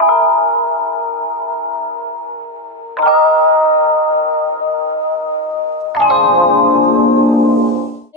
Hey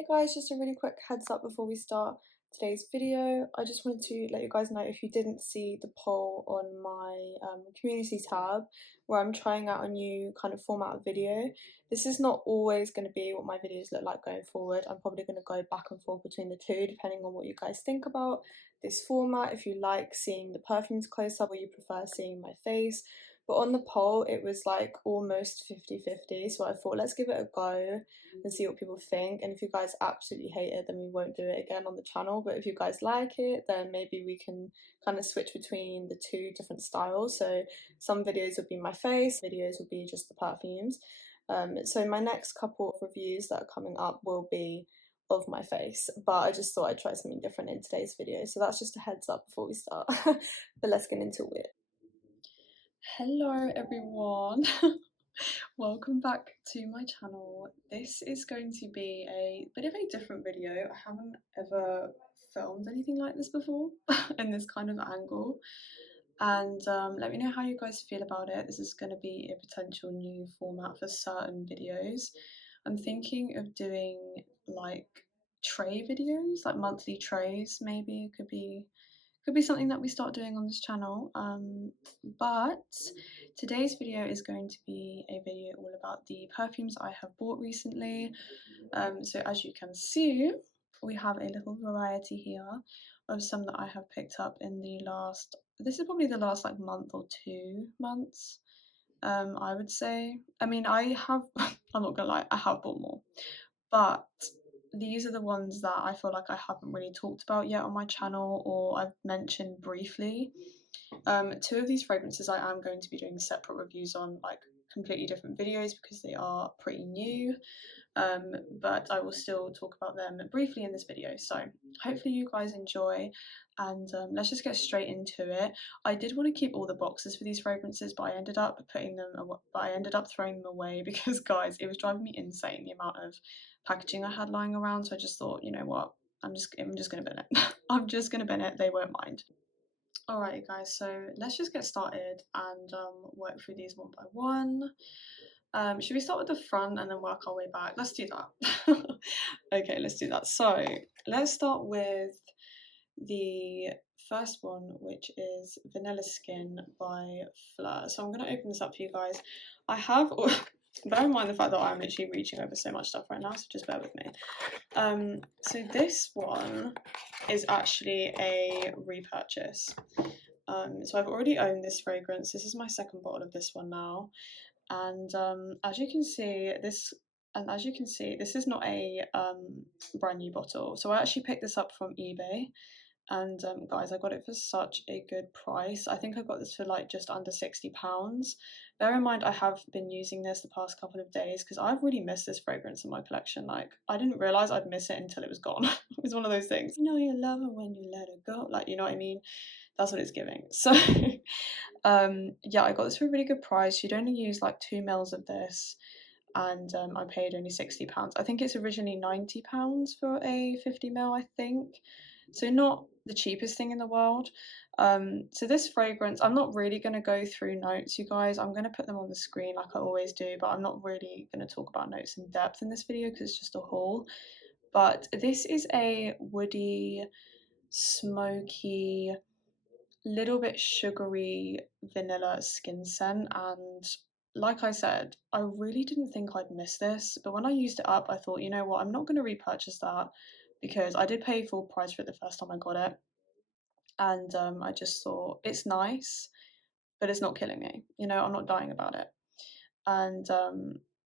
guys, just a really quick heads up before we start today's video. I just wanted to let you guys know, if you didn't see the poll on my community tab, where I'm trying out a new kind of format of video. This is not always going to be what my videos look like going forward. I'm probably going to go back and forth between the two depending on what you guys think about this format, if you like seeing the perfumes close up or you prefer seeing my face. But on the poll it was like almost 50-50, so I thought let's give it a go and see what people think. And if you guys absolutely hate it, then we won't do it again on the channel. But if you guys like it, then maybe we can kind of switch between the two different styles. So some videos will be my face, videos will be just the perfumes. So my next couple of reviews that are coming up will be of my face, but I just thought I'd try something different in today's video. So that's just a heads up before we start. But let's get into it. Hello everyone. Welcome back to my channel. This is going to be a bit of a different video. I haven't ever filmed anything like this before in this kind of angle, and let me know how you guys feel about it. This is going to be a potential new format for certain videos. I'm thinking of doing like tray videos, like monthly trays. Maybe it could be something that we start doing on this channel. But today's video is going to be a video all about the perfumes I have bought recently. So as you can see, we have a little variety here of some that I have picked up in the last, this is probably the last like month or 2 months, I would say. I mean, I have, I'm not gonna lie, I have bought more, but these are the ones that I feel like I haven't really talked about yet on my channel, or I've mentioned briefly. 2 of these fragrances I am going to be doing separate reviews on, like completely different videos, because they are pretty new, but I will still talk about them briefly in this video. So hopefully you guys enjoy, and let's just get straight into it. I did want to keep all the boxes for these fragrances, but I ended up throwing them away because guys, it was driving me insane the amount of packaging I had lying around. So I just thought, you know what, I'm just gonna bin it. I'm just gonna bin it, they won't mind. Alright guys, so let's just get started and work through these one by one. Should we start with the front and then work our way back? Let's do that. Okay, let's do that. So let's start with the first one, which is Vanilla Skin by Fleur. So I'm going to open this up for you guys. I have, bear in mind the fact that I'm literally reaching over so much stuff right now, so just bear with me. So this one is actually a repurchase. So I've already owned this fragrance. This is my second bottle of this one now, and as you can see, this is not a brand new bottle. So I actually picked this up from eBay, and guys, I got it for such a good price. I think I got this for like just under £60. Bear in mind I have been using this the past couple of days because I've really missed this fragrance in my collection. Like, I didn't realise I'd miss it until it was gone. It was one of those things, you know, you love it when you let it go, like, you know what I mean? That's what it's giving. So yeah, I got this for a really good price. You'd only use like 2 mils of this, and I paid only £60. I think it's originally £90 for a 50 ml, I think. So not the cheapest thing in the world. So this fragrance, I'm not really going to go through notes, you guys. I'm going to put them on the screen like I always do, but I'm not really going to talk about notes in depth in this video because it's just a haul. But this is a woody, smoky, little bit sugary vanilla skin scent, and like I said, I really didn't think I'd miss this, but when I used it up I thought, you know what, I'm not going to repurchase that because I did pay full price for it the first time I got it, and I just thought it's nice, but it's not killing me, you know, I'm not dying about it. And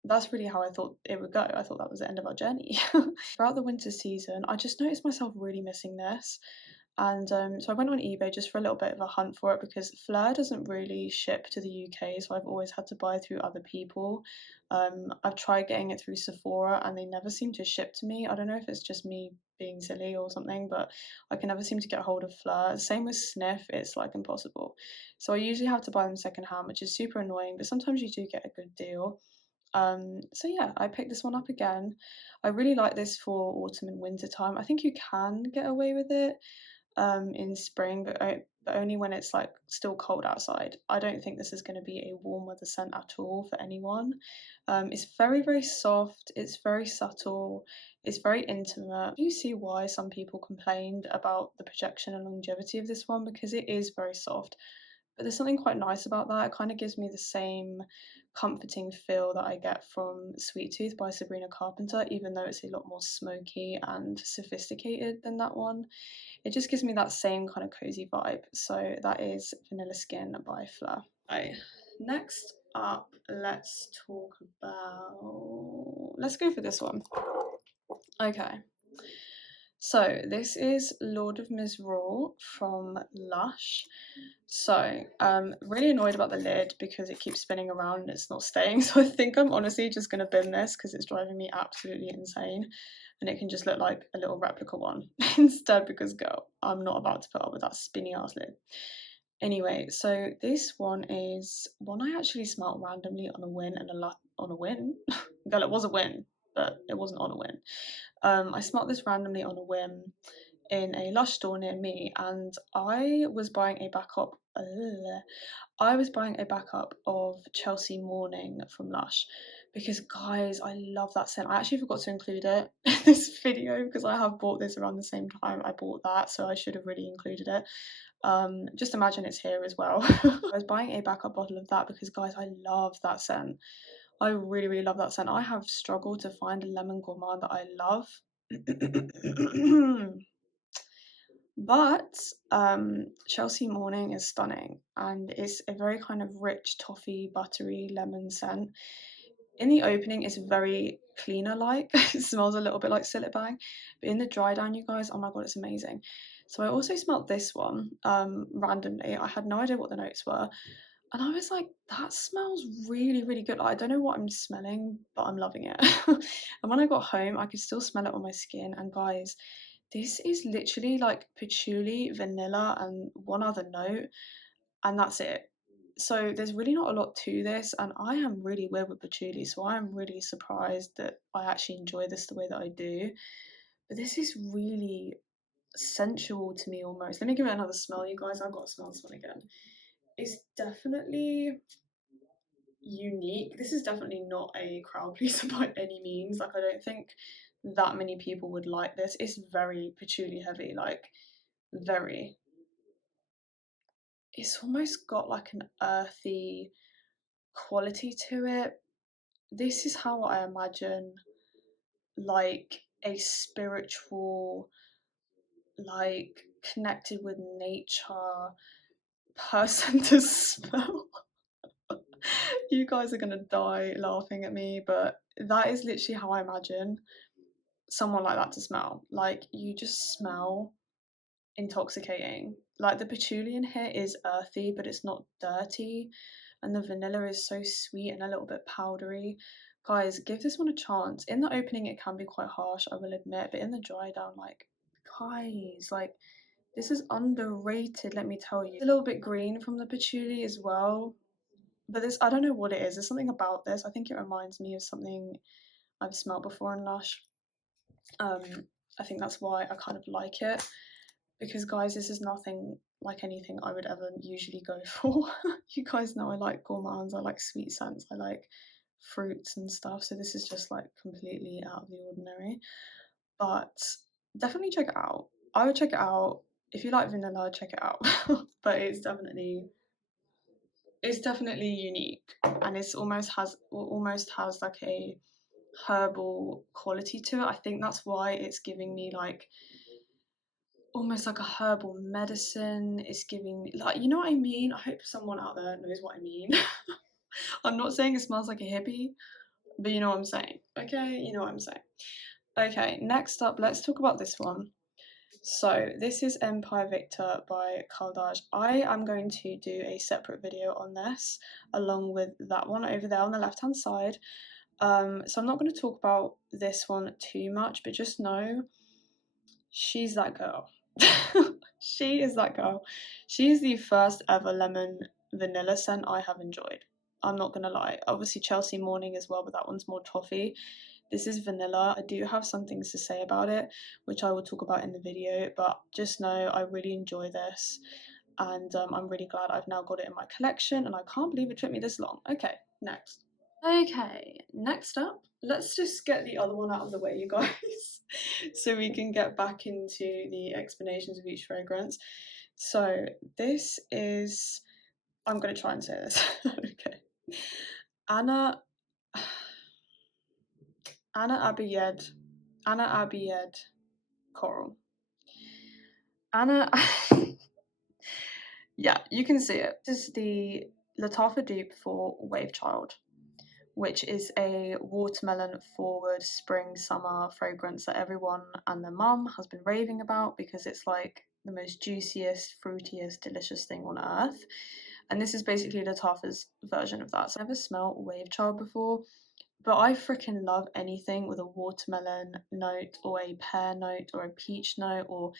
that's really how I thought it would go. I thought that was the end of our journey. Throughout the winter season I just noticed myself really missing this, and so I went on eBay just for a little bit of a hunt for it because Fleur doesn't really ship to the UK, so I've always had to buy through other people. I've tried getting it through Sephora and they never seem to ship to me. I don't know if it's just me being silly or something, but I can never seem to get a hold of Fleur. Same with Sniff, it's like impossible. So I usually have to buy them secondhand, which is super annoying, but sometimes you do get a good deal. So yeah, I picked this one up again. I really like this for autumn and winter time. I think you can get away with it in spring, but but only when it's like still cold outside. I don't think this is going to be a warm weather scent at all for anyone. It's very, very soft, it's very subtle, it's very intimate. Do you see why some people complained about the projection and longevity of this one? Because it is very soft. But there's something quite nice about that. It kind of gives me the same comforting feel that I get from Sweet Tooth by Sabrina Carpenter, even though it's a lot more smoky and sophisticated than that one. It just gives me that same kind of cozy vibe. So that is Vanilla Skin by Fleur. Right. Next up, let's go for this one. Okay. So this is Lord of Misrule from Lush. So, really annoyed about the lid because it keeps spinning around and it's not staying. So I think I'm honestly just going to bin this because it's driving me absolutely insane. And it can just look like a little replica one instead, because girl, I'm not about to put up with that spinny ass lid. Anyway, so this one is one I actually smelt randomly on a whim and on a whim. Girl, it was a whim, but it wasn't on a whim. I smelt this randomly on a whim in a Lush store near me, and I was buying a backup. I was buying a backup of Chelsea Morning from Lush because, guys, I love that scent. I actually forgot to include it in this video because I have bought this around the same time I bought that, so I should have really included it. Just imagine it's here as well. I was buying a backup bottle of that because, guys, I love that scent. I really, really love that scent. I have struggled to find a lemon gourmand that I love. But Chelsea Morning is stunning, and it's a very kind of rich, toffee, buttery lemon scent. In the opening, it's very cleaner like. It smells a little bit like Sillet Bang, but in the dry down, you guys, oh my god, it's amazing. So I also smelled this one randomly. I had no idea what the notes were, and I was like, that smells really, really good. Like, I don't know what I'm smelling, but I'm loving it. And when I got home, I could still smell it on my skin. And guys, this is literally like patchouli, vanilla, and one other note, and that's it. So there's really not a lot to this, and I am really weird with patchouli, so I am really surprised that I actually enjoy this the way that I do. But this is really sensual to me almost. Let me give it another smell, you guys. I've got to smell this one again. It's definitely unique. This is definitely not a crowd pleaser by any means. Like, I don't think that many people would like this. It's very patchouli heavy, like very. It's almost got like an earthy quality to it. This is how I imagine like a spiritual, like connected with nature person to smell. You guys are gonna die laughing at me, but that is literally how I imagine someone like that to smell. Like, you just smell intoxicating. Like, the patchouli in here is earthy, but it's not dirty, and the vanilla is so sweet and a little bit powdery. Guys, give this one a chance. In the opening, it can be quite harsh, I will admit, but in the dry down, like, guys, like, this is underrated, let me tell you. It's a little bit green from the patchouli as well, but this, I don't know what it is. There's something about this. I think it reminds me of something I've smelled before in Lush. I think that's why I kind of like it, because guys, this is nothing like anything I would ever usually go for. You guys know I like gourmands, I like sweet scents, I like fruits and stuff, so this is just like completely out of the ordinary. But definitely check it out. I would check it out. If you like vanilla, check it out. But it's definitely unique, and it's almost has like a herbal quality to it. I think that's why it's giving me like almost like a herbal medicine. It's giving me, like, you know what I mean? I hope someone out there knows what I mean. I'm not saying it smells like a hippie, but you know what I'm saying. Okay, you know what I'm saying. Okay, next up, let's talk about this one. So this is Empire Victor by Kaldaj. I am going to do a separate video on this along with that one over there on the left hand side. So I'm not going to talk about this one too much, but just know she's that girl. She is that girl. She is the first ever lemon vanilla scent I have enjoyed. I'm not gonna lie. Obviously Chelsea Morning as well, but that one's more toffee. This is vanilla. I do have some things to say about it, which I will talk about in the video, but just know I really enjoy this. and I'm really glad I've now got it in my collection, and I can't believe it took me this long. Okay, next. Okay, next up, let's just get the other one out of the way, you guys, so we can get back into the explanations of each fragrance. So this is, I'm gonna try and say this. Okay, Anna Anna Abiyed Anna Abiyed Coral. Anna yeah, you can see it. This is the Lattafa dupe for Wave Child, which is a watermelon forward spring summer fragrance that everyone and their mum has been raving about because it's like the most juiciest, fruitiest, delicious thing on earth. And this is basically Lattafa's version of that. So I've never smelled Wave Child before, but I freaking love anything with a watermelon note or a pear note or a peach note or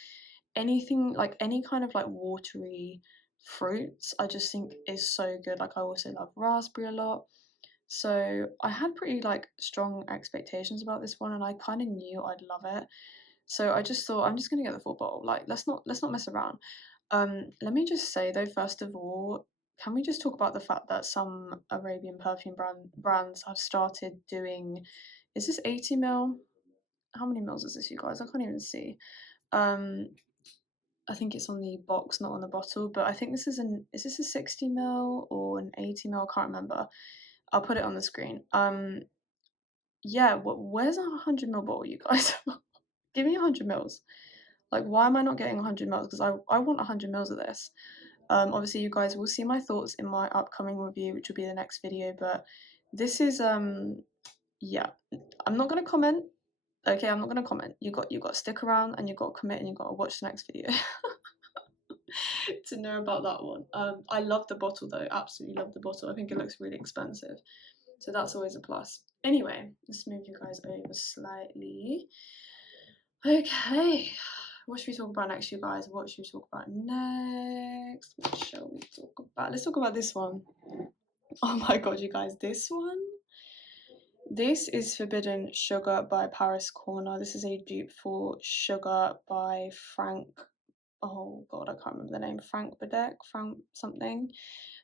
anything like any kind of like watery fruits. I just think is so good. Like I also love raspberry a lot. So I had pretty like strong expectations about this one, and I kind of knew I'd love it. So I just thought I'm just gonna get the full bottle. Like let's not mess around. Let me just say though, first of all, can we just talk about the fact that some Arabian perfume brands have started doing? Is this 80 ml? How many mils is this, you guys? I can't even see. Um, I think it's on the box, not on the bottle. But I think this is is this a 60 ml or an 80 ml? I can't remember. I'll put it on the screen. Yeah, where's a 100 ml bottle, you guys? Give me 100 mils. Like, why am I not getting 100 mils? Because I want 100 mils of this. Obviously, you guys will see my thoughts in my upcoming review, which will be the next video. But this is yeah, I'm not gonna comment. Okay, I'm not gonna comment. You got to stick around and you got to commit and you got to watch the next video to know about that one. I love the bottle though. Absolutely love the bottle. I think it looks really expensive. So that's always a plus. Anyway, let's move you guys over slightly. Okay, what should we talk about next, you guys? What should we talk about next? What shall we talk about? Let's talk about this one. Oh my god, you guys, this one? This is Forbidden Sugar by Paris Corner. This is a dupe for Sugar by Frank. Oh god, I can't remember the name. Frank Bedeck? Frank something.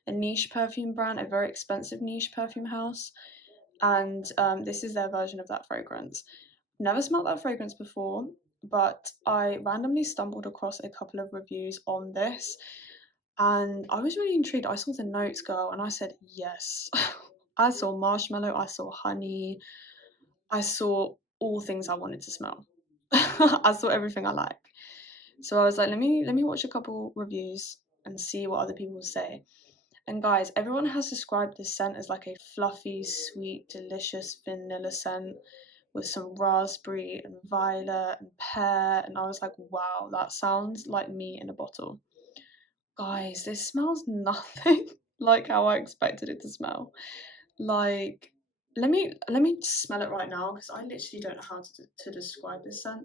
A niche perfume brand, a very expensive niche perfume house. And this is their version of that fragrance. Never smelled that fragrance before, but I randomly stumbled across a couple of reviews on this and I was really intrigued. I saw the notes, girl, and I said yes. I saw marshmallow, I saw honey, I saw all things I wanted to smell. I saw everything I like. So I was like, let me watch a couple reviews and see what other people say. And guys, everyone has described this scent as like a fluffy, sweet, delicious vanilla scent with some raspberry and violet and pear. And I was like, wow, that sounds like me in a bottle. Guys, this smells nothing like how I expected it to smell. Like, let me smell it right now because I literally don't know how to describe this scent.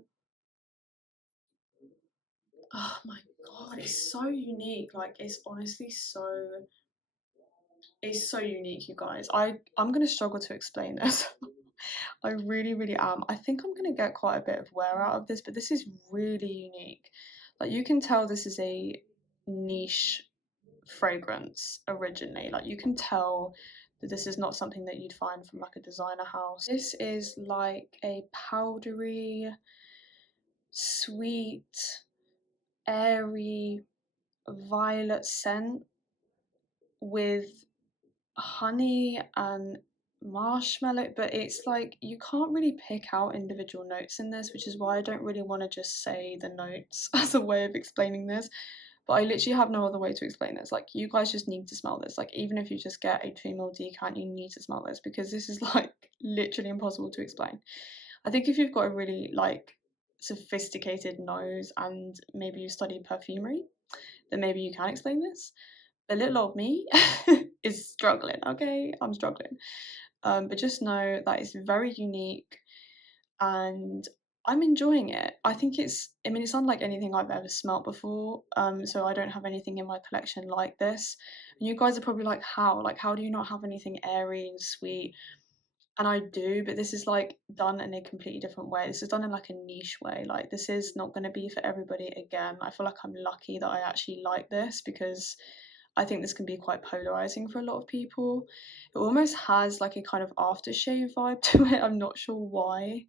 Oh my god, it's so unique. Like, it's honestly so unique, you guys. I'm gonna struggle to explain this. I really am. I think I'm gonna get quite a bit of wear out of this, but this is really unique. Like, you can tell this is a niche fragrance originally. Like, you can tell that this is not something that you'd find from like a designer house. This is like a powdery, sweet, airy, violet scent with honey and marshmallow, but it's like you can't really pick out individual notes in this, which is why I don't really want to just say the notes as a way of explaining this. But I literally have no other way to explain this. Like, you guys just need to smell this. Like, even if you just get a 2 ml decant, you need to smell this because this is like literally impossible to explain. I think if you've got a really like sophisticated nose and maybe you study perfumery, then maybe you can explain this. The little old me is struggling, okay? I'm struggling. But just know that it's very unique and I'm enjoying it. I think it's unlike anything I've ever smelt before. So I don't have anything in my collection like this. And you guys are probably like, how? Like, how do you not have anything airy and sweet and I do, but this is like done in a completely different way. This is done in like a niche way. Like this is not going to be for everybody again. I feel like I'm lucky that I actually like this because I think this can be quite polarizing for a lot of people. It almost has like a kind of aftershave vibe to it. I'm not sure why,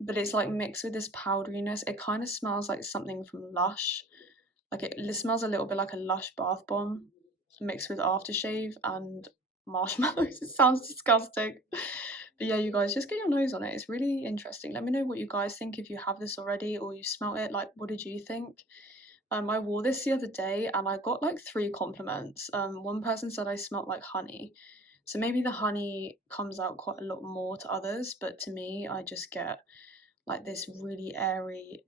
but it's like mixed with this powderiness. It kind of smells like something from Lush. Like it smells a little bit like a Lush bath bomb mixed with aftershave and marshmallows. It sounds disgusting. But yeah, you guys, just get your nose on it. It's really interesting. Let me know what you guys think if you have this already or you smelt it. Like, what did you think? I wore this the other day and I got like 3 compliments. One person said I smelt like honey. So maybe the honey comes out quite a lot more to others, but to me, I just get like this really airy,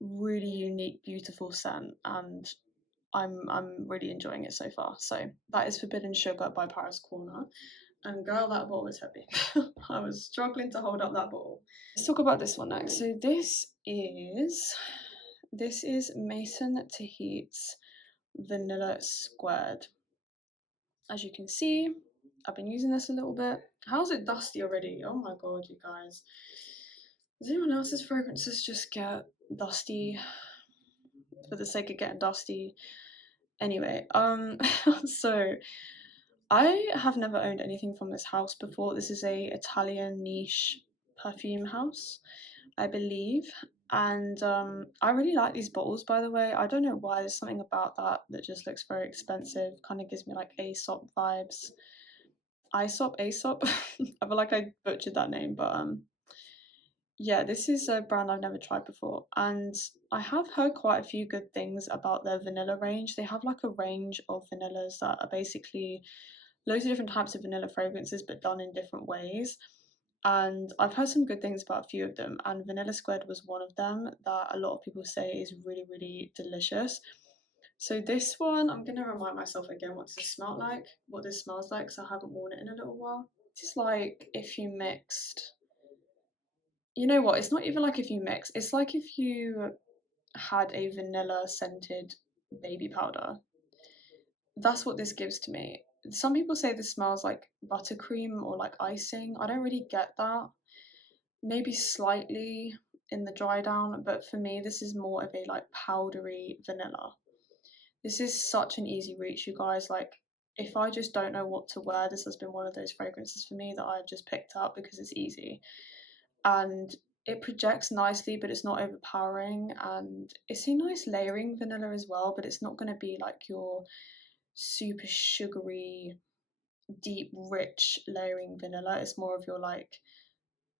really unique, beautiful scent, and I'm really enjoying it so far. So that is Forbidden Sugar by Paris Corner. And girl, that bottle was heavy. I was struggling to hold up that bottle. Let's talk about this one next. So this is Mason Tahit's Vanilla Squared. As you can see, I've been using this a little bit. How's it dusty already? Oh my god, you guys. Does anyone else's fragrances just get dusty for the sake of getting dusty? Anyway, so I have never owned anything from this house before. This is a Italian niche perfume house, I believe. And I really like these bottles, by the way. I don't know why, there's something about that that just looks very expensive. Kind of gives me like Aesop vibes. Aesop. I feel like I butchered that name, but yeah, this is a brand I've never tried before, and I have heard quite a few good things about their vanilla range. They have like a range of vanillas that are basically loads of different types of vanilla fragrances, but done in different ways. And I've heard some good things about a few of them, and Vanilla Squared was one of them that a lot of people say is really, really delicious. So this one, I'm gonna remind myself again what this smelled like, what this smells like, because I haven't worn it in a little while. It's like if you mixed, you know what? It's not even like if you mix. It's like if you had a vanilla scented baby powder. That's what this gives to me. Some people say this smells like buttercream or like icing. I don't really get that. Maybe slightly in the dry down, but for me, this is more of a like powdery vanilla. This is such an easy reach, you guys. Like, if I just don't know what to wear, this has been one of those fragrances for me that I've just picked up because it's easy. And it projects nicely, but it's not overpowering. And it's a nice layering vanilla as well, but it's not going to be like your super sugary, deep, rich layering vanilla. It's more of your like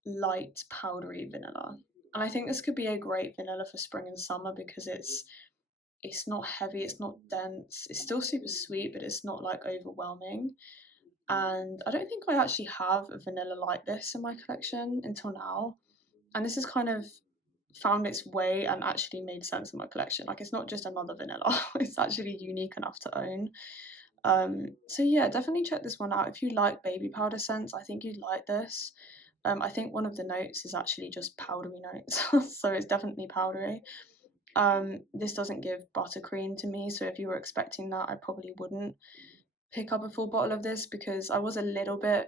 light, powdery vanilla. And I think this could be a great vanilla for spring and summer because it's not heavy, it's not dense, it's still super sweet, but it's not like overwhelming. And I don't think I actually have a vanilla like this in my collection until now. And this has kind of found its way and actually made sense in my collection. Like it's not just another vanilla, it's actually unique enough to own. So yeah, definitely check this one out. If you like baby powder scents, I think you'd like this. I think one of the notes is actually just powdery notes, so it's definitely powdery. This doesn't give buttercream to me, so if you were expecting that, I probably wouldn't pick up a full bottle of this because I was a little bit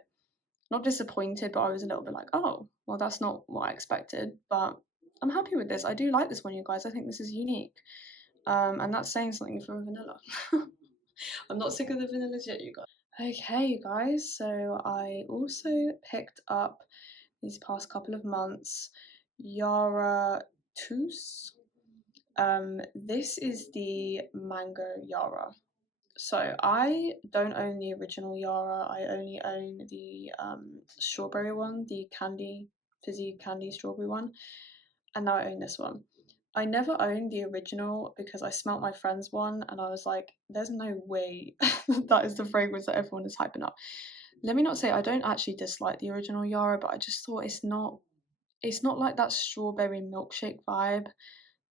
not disappointed, but I was a little bit like, oh, well, that's not what I expected. But I'm happy with this. I do like this one, you guys. I think this is unique, and that's saying something for a vanilla. I'm not sick of the vanillas yet, you guys. Okay, you guys. So I also picked up these past couple of months Yara Tous. This is the Mango Yara. So I don't own the original Yara. I only own the strawberry one, the candy, fizzy candy strawberry one, and now I own this one. I never owned the original because I smelt my friend's one and I was like, there's no way that is the fragrance that everyone is hyping up. Let me not say I don't actually dislike the original Yara, but I just thought it's not like that strawberry milkshake vibe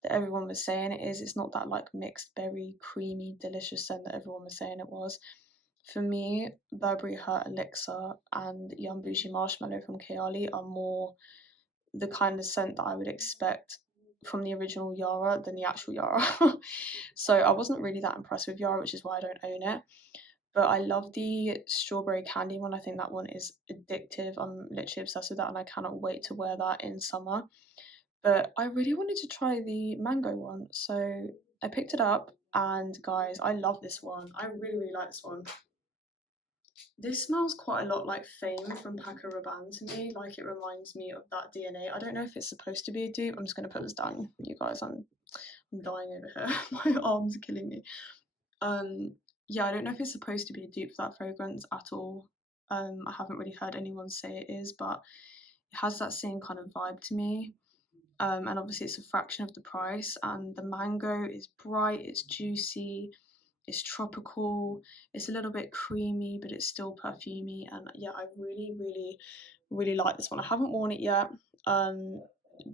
that everyone was saying it is. It's not that like mixed berry, creamy, delicious scent that everyone was saying it was. For me, Burberry Her Elixir and Young Bougie Marshmallow from Kayali are more the kind of scent that I would expect from the original Yara than the actual Yara. So I wasn't really that impressed with Yara, which is why I don't own it. but I love the strawberry candy one. I think that one is addictive. I'm literally obsessed with that, and I cannot wait to wear that in summer. But I really wanted to try the mango one, so I picked it up, and guys, I love this one. I really, really like this one. This smells quite a lot like Fame from Paco Rabanne to me. Like, it reminds me of that DNA. I don't know if it's supposed to be a dupe. I'm just gonna put this down, you guys. I'm dying over here. My arms are killing me. Yeah, I don't know if it's supposed to be a dupe for that fragrance at all. I haven't really heard anyone say it is, but it has that same kind of vibe to me. And obviously it's a fraction of the price, and the mango is bright, it's juicy, it's tropical, it's a little bit creamy, but it's still perfumey. And yeah, I really, really, really like this one. I haven't worn it yet,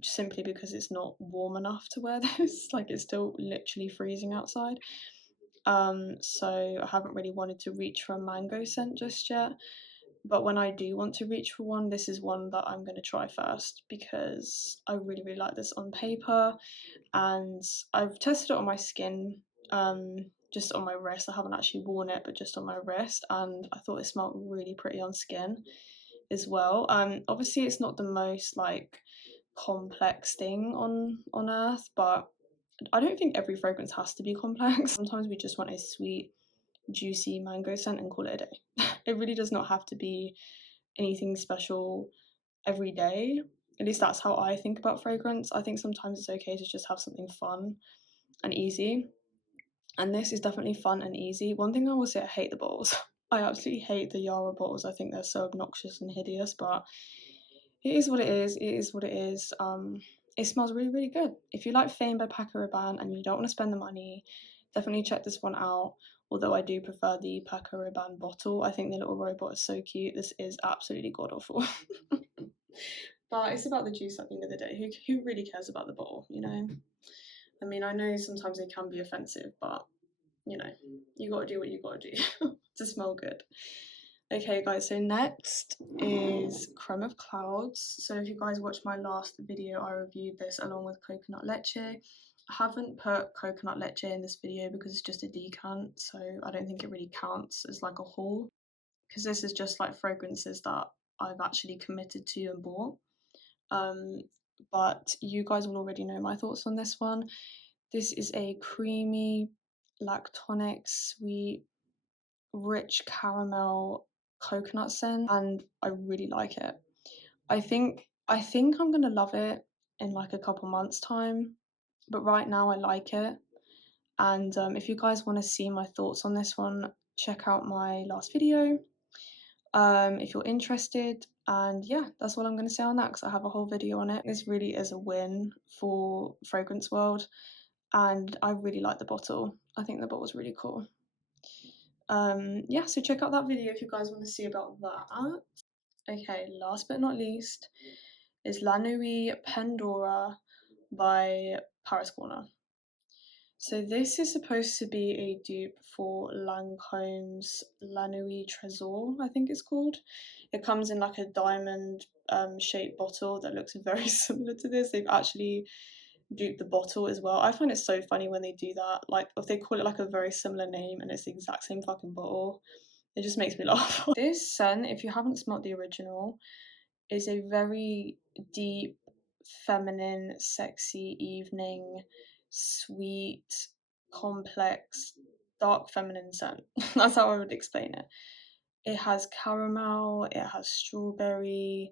simply because it's not warm enough to wear this. Like, it's still literally freezing outside. So I haven't really wanted to reach for a mango scent just yet. But when I do want to reach for one, this is one that I'm going to try first, because I really, really like this on paper, and I've tested it on my skin, just on my wrist. I haven't actually worn it, but just on my wrist, and I thought it smelled really pretty on skin as well. Obviously it's not the most like complex thing on earth, but I don't think every fragrance has to be complex. Sometimes we just want a sweet, juicy mango scent and call it a day. It really does not have to be anything special every day. At least that's how I think about fragrance. I think sometimes it's okay to just have something fun and easy. And this is definitely fun and easy. One thing I will say, I hate the bottles. I absolutely hate the Yara bottles. I think they're so obnoxious and hideous, but it is what it is. It is what it is. It smells really, really good. If you like Fame by Paco Rabanne and you don't want to spend the money, definitely check this one out. Although I do prefer the Paco Rabanne bottle. I think the little robot is so cute. This is absolutely god awful. But it's about the juice at the end of the day. Who really cares about the bottle, you know? I mean, I know sometimes they can be offensive, but you know, you gotta do what you gotta do to smell good. Okay, guys, so next is Creme of Clouds. So if you guys watched my last video, I reviewed this along with Coconut Leche. I haven't put Coconut Leche in this video because it's just a decant, so I don't think it really counts as like a haul, because this is just like fragrances that I've actually committed to and bought. But you guys will already know my thoughts on this one. This is a creamy, lactonic, sweet, rich caramel coconut scent, and I really like it. I think I'm gonna love it in like a couple months time, but right now I like it. And if you guys want to see my thoughts on this one, check out my last video if you're interested. And yeah, that's all I'm going to say on that, because I have a whole video on it. This really is a win for Fragrance World, and I really like the bottle. I think the bottle's really cool. Yeah, so check out that video if you guys want to see about that. Okay, last but not least is La Nuit Pandora by Paris Corner. So this is supposed to be a dupe for Lancome's La Nuit Trésor, I think it's called. It comes in like a diamond shaped bottle that looks very similar to this. They've actually duped the bottle as well. I find it so funny when they do that. Like, if they call it like a very similar name and it's the exact same fucking bottle, it just makes me laugh. This scent, if you haven't smelt the original, is a very deep, feminine, sexy evening, sweet, complex, dark feminine scent. That's how I would explain it. It has caramel, it has strawberry,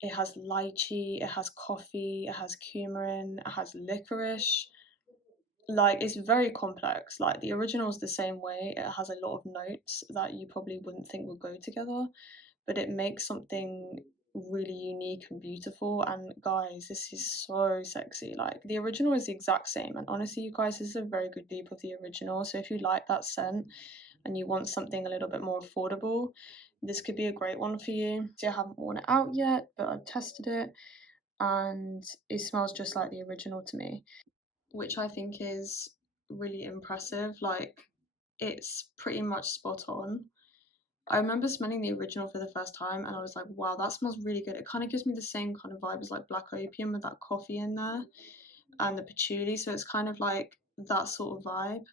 it has lychee, it has coffee, it has coumarin, it has licorice. Like, it's very complex. Like, the original is the same way. It has a lot of notes that you probably wouldn't think would go together, but it makes something really unique and beautiful. And guys, this is so sexy. Like, the original is the exact same, and honestly, you guys, this is a very good dupe of the original. So if you like that scent and you want something a little bit more affordable, this could be a great one for you. See, I haven't worn it out yet, but I've tested it and it smells just like the original to me, which I think is really impressive. Like, it's pretty much spot on. I remember smelling the original for the first time and I was like, wow, that smells really good. It kind of gives me the same kind of vibe as like Black Opium with that coffee in there and the patchouli. So it's kind of like that sort of vibe.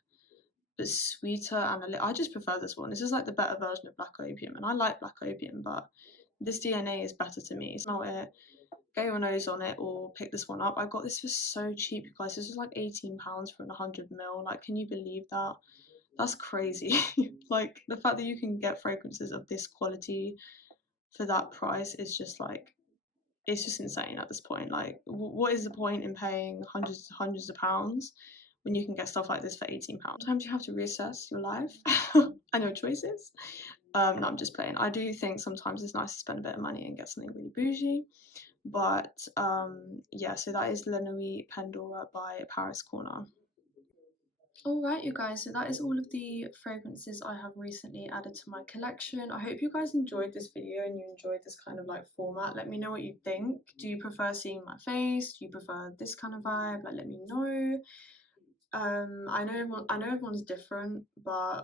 but sweeter, and I just prefer this one. This is like the better version of Black Opium, and I like Black Opium, but this DNA is better to me. Smell it, get your nose on it, or pick this one up. I got this for so cheap, you guys. This was like £18 for an 100ml. Like, can you believe that? That's crazy. Like, the fact that you can get fragrances of this quality for that price is just like, it's just insane at this point. Like, what is the point in paying hundreds of pounds when you can get stuff like this for £18? Sometimes you have to reassess your life and your choices. No, I'm just playing. I do think sometimes it's nice to spend a bit of money and get something really bougie. But yeah, so that is La Nuit Pandora by Paris Corner. Alright, you guys, so that is all of the fragrances I have recently added to my collection. I hope you guys enjoyed this video and you enjoyed this kind of like format. Let me know what you think. Do you prefer seeing my face? Do you prefer this kind of vibe? Like, let me know. I know everyone's different, but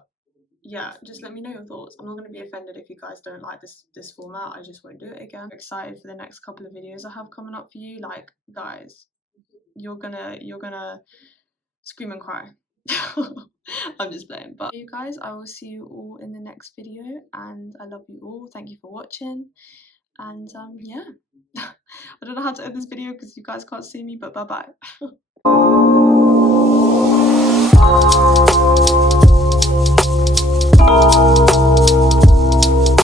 yeah, just let me know your thoughts. I'm not going to be offended if you guys don't like this format. I just won't do it again. I'm excited for the next couple of videos I have coming up for you. Like, guys, you're gonna scream and cry. I'm just playing. But you guys, I will see you all in the next video, and I love you all. Thank you for watching, and yeah. I don't know how to end this video because you guys can't see me, but bye bye.